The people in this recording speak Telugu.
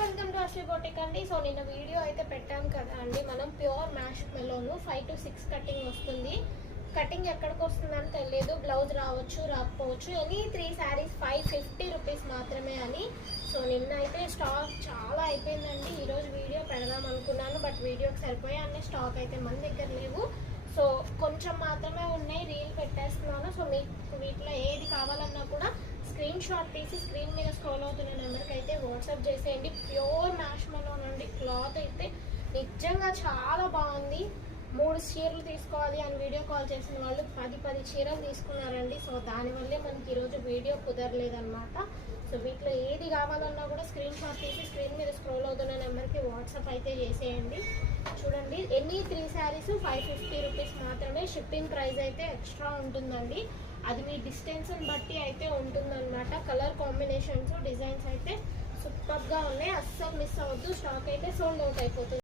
వెల్కమ్ టు అశ్వి బొటిక్ అండి. సో నిన్న వీడియో అయితే పెట్టాం కదా అండి, మనం ప్యూర్ మ్యాష్ మెలోను 5 to 6 కటింగ్ వస్తుంది. కటింగ్ ఎక్కడికి వస్తుందని తెలియదు, బ్లౌజ్ రావచ్చు రాకపోవచ్చు. ఎనీ 3 శారీస్ 550 రూపీస్ మాత్రమే అని. సో నిన్న అయితే స్టాక్ చాలా అయిపోయిందండి. ఈరోజు వీడియో పెడదాం అనుకున్నాను, బట్ వీడియోకి సరిపోయే అన్ని స్టాక్ అయితే మన దగ్గర లేవు. సో కొంచెం మాత్రమే ఉన్నాయి, రీల్ పెట్టేస్తున్నాను. సో మీకు వీటిలో ఏది కావాలన్నా కూడా స్క్రీన్ షాట్ తీసి స్క్రీన్ మీద స్క్రోల్ అవుతున్న నెంబర్కి అయితే వాట్సాప్ చేసేయండి. ప్యూర్ మ్యాష్ మెలోన్ అండి. క్లాత్ అయితే నిజంగా చాలా బాగుంది. 3 చీరలు తీసుకోవాలి అని వీడియో కాల్ చేసిన వాళ్ళు 10 చీరలు తీసుకున్నారండి. సో దానివల్లే మనకి ఈరోజు వీడియో కుదరలేదన్నమాట. సో వీటిలో ఏది కావాలన్నా కూడా స్క్రీన్ షాట్ తీసి స్క్రీన్ మీద స్క్రోల్ అవుతున్న నెంబర్కి వాట్సాప్ అయితే చేసేయండి. చూడండి, ఎన్ని 3 శారీస్ 550 రూపీస్ మాత్రమే. షిప్పింగ్ ప్రైస్ అయితే ఎక్స్ట్రా ఉంటుందండి, అది మీ డిస్టెన్స్ని బట్టి అయితే ఉంటుందన్నమాట. కలర్ కాంబినేషన్స్ డిజైన్స్ అయితే సూపర్గా ఉన్నాయి, అస్సలు మిస్ అవ్వద్దు. స్టాక్ అయితే సోల్డ్ అవుట్ అయిపోతుంది.